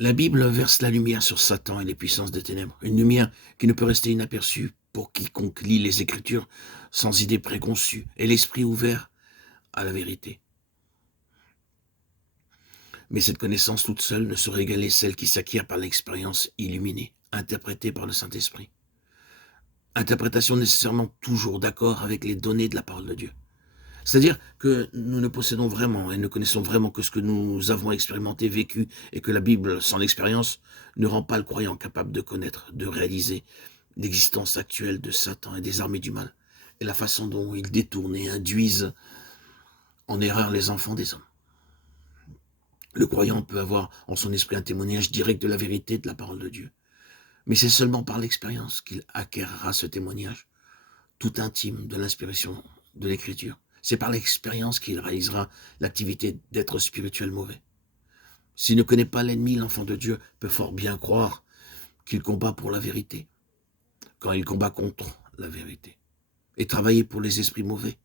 La Bible verse la lumière sur Satan et les puissances des ténèbres, une lumière qui ne peut rester inaperçue pour quiconque lit les Écritures sans idée préconçue et l'esprit ouvert à la vérité. Mais cette connaissance toute seule ne saurait égaler celle qui s'acquiert par l'expérience illuminée, interprétée par le Saint-Esprit. Interprétation nécessairement toujours d'accord avec les données de la parole de Dieu. C'est-à-dire que nous ne possédons vraiment et ne connaissons vraiment que ce que nous avons expérimenté, vécu, et que la Bible, sans l'expérience, ne rend pas le croyant capable de connaître, de réaliser l'existence actuelle de Satan et des armées du mal, et la façon dont ils détournent et induisent en erreur les enfants des hommes. Le croyant peut avoir en son esprit un témoignage direct de la vérité de la parole de Dieu, mais c'est seulement par l'expérience qu'il acquérera ce témoignage, tout intime de l'inspiration de l'Écriture. C'est par l'expérience qu'il réalisera l'activité d'être spirituel mauvais. S'il ne connaît pas l'ennemi, l'enfant de Dieu peut fort bien croire qu'il combat pour la vérité, quand il combat contre la vérité, et travailler pour les esprits mauvais,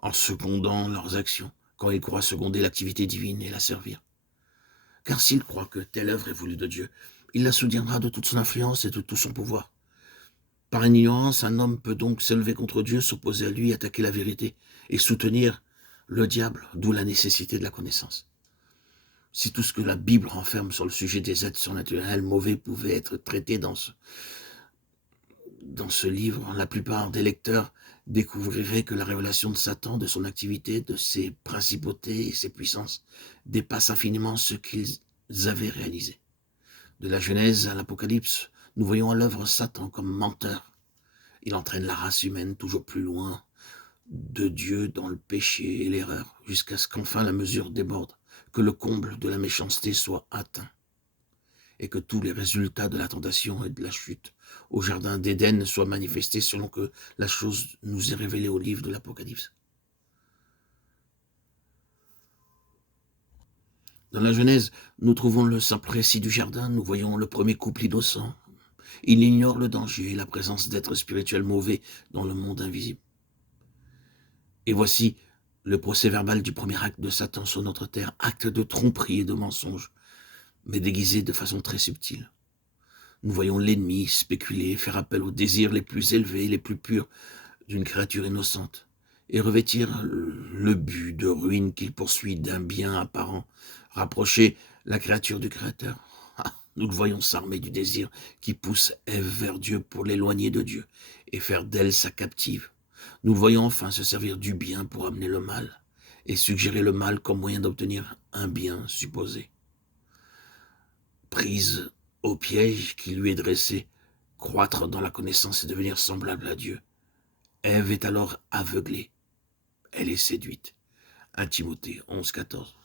en secondant leurs actions, quand il croit seconder l'activité divine et la servir. Car s'il croit que telle œuvre est voulue de Dieu, il la soutiendra de toute son influence et de tout son pouvoir. Par une ignorance, un homme peut donc s'élever contre Dieu, s'opposer à lui, attaquer la vérité et soutenir le diable, d'où la nécessité de la connaissance. Si tout ce que la Bible renferme sur le sujet des êtres surnaturels mauvais pouvait être traité dans ce livre, la plupart des lecteurs découvriraient que la révélation de Satan, de son activité, de ses principautés et ses puissances dépasse infiniment ce qu'ils avaient réalisé. De la Genèse à l'Apocalypse, nous voyons à l'œuvre Satan comme menteur. Il entraîne la race humaine toujours plus loin de Dieu dans le péché et l'erreur, jusqu'à ce qu'enfin la mesure déborde, que le comble de la méchanceté soit atteint, et que tous les résultats de la tentation et de la chute au jardin d'Éden soient manifestés selon que la chose nous est révélée au livre de l'Apocalypse. Dans la Genèse, nous trouvons le simple récit du jardin, nous voyons le premier couple innocent. Il ignore le danger et la présence d'êtres spirituels mauvais dans le monde invisible. Et voici le procès-verbal du premier acte de Satan sur notre terre, acte de tromperie et de mensonge, mais déguisé de façon très subtile. Nous voyons l'ennemi spéculer, faire appel aux désirs les plus élevés, les plus purs d'une créature innocente, et revêtir le but de ruine qu'il poursuit d'un bien apparent, rapprocher la créature du Créateur. Nous le voyons s'armer du désir qui pousse Ève vers Dieu pour l'éloigner de Dieu et faire d'elle sa captive. Nous le voyons enfin se servir du bien pour amener le mal et suggérer le mal comme moyen d'obtenir un bien supposé. Prise au piège qui lui est dressé, croître dans la connaissance et devenir semblable à Dieu. Ève est alors aveuglée. Elle est séduite. 1 Timothée 11, 14.